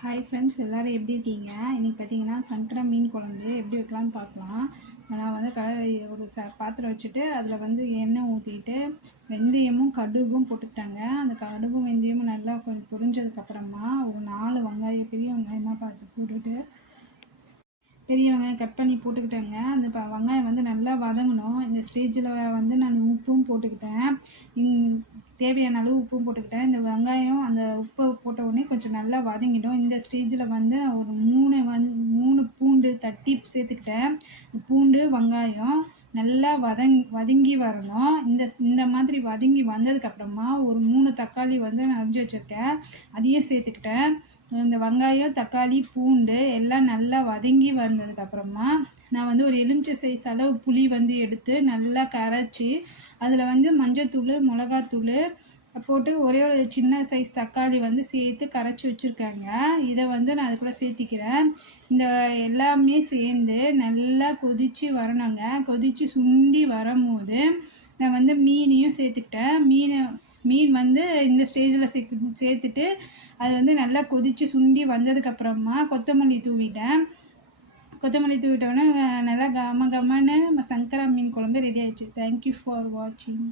Hi friends, எல்லோரும் எப்படி இருக்கீங்க? இன்றைக்கி பார்த்தீங்கன்னா சங்கரா மீன் குழம்பு எப்படி வைக்கலான்னு பார்க்கலாம். நான் வந்து ஒரு பாத்திரம் வச்சுட்டு அதில் வந்து எண்ணெய் ஊற்றிட்டு வெந்தயமும் கடுகும் போட்டுக்கிட்டாங்க. அந்த கடுகும் வெந்தயமும் நல்லா கொஞ்சம் பொரிஞ்சதுக்கப்புறமா ஒரு 4 வெங்காயம் பெரிய வெங்காயமாக பார்த்து போட்டுட்டு பெரிய வெங்காயம் கட் பண்ணி போட்டுக்கிட்டேங்க. அந்த வெங்காயம் வந்து நல்லா வதங்கணும். இந்த ஸ்டேஜில் வந்து நான் உப்பும் போட்டுக்கிட்டேன். தேவையான அளவு உப்பும் போட்டுக்கிட்டேன். இந்த வெங்காயம் அந்த உப்பை போட்ட உடனே கொஞ்சம் நல்லா வதங்கிடும். இந்த ஸ்டேஜில் வந்து ஒரு 3 பூண்டு தட்டி சேர்த்துக்கிட்டேன். பூண்டு வெங்காயம் நல்லா வதங்கி வரணும். இந்த மாதிரி வதங்கி வந்ததுக்கப்புறமா ஒரு 3 தக்காளி வந்து நான் அரிஞ்சு வச்சுருக்கேன், அதையும் சேர்த்துக்கிட்டேன். இந்த வெங்காயம் தக்காளி பூண்டு எல்லாம் நல்லா வதங்கி வந்ததுக்கப்புறமா நான் வந்து ஒரு எலுமிச்சை சைஸ் அளவு புளி வந்து எடுத்து நல்லா கரைச்சி அதில் வந்து மஞ்சத்தூள் மிளகாத்தூள் போட்டு ஒரே ஒரு சின்ன சைஸ் தக்காளி வந்து சேர்த்து கரைச்சி வச்சுருக்காங்க. இதை வந்து நான் அது கூட சேர்த்திக்கிறேன். இந்த எல்லாமே சேர்ந்து நல்லா கொதித்து வரணுங்க. கொதித்து சுண்டி வரும்போது நான் வந்து மீனையும் சேர்த்துக்கிட்டேன். மீன் வந்து இந்த ஸ்டேஜில் சேர்த்துட்டு அது வந்து நல்லா கொதித்து சுண்டி வந்ததுக்கப்புறமா கொத்தமல்லி தூவிட்டேன். கொத்தமல்லி தூவிட்டோன்னே நல்லா கமன்னு சங்கரா மீன் குழம்பு ரெடி ஆயிடுச்சு. தேங்க்யூ ஃபார் வாட்சிங்.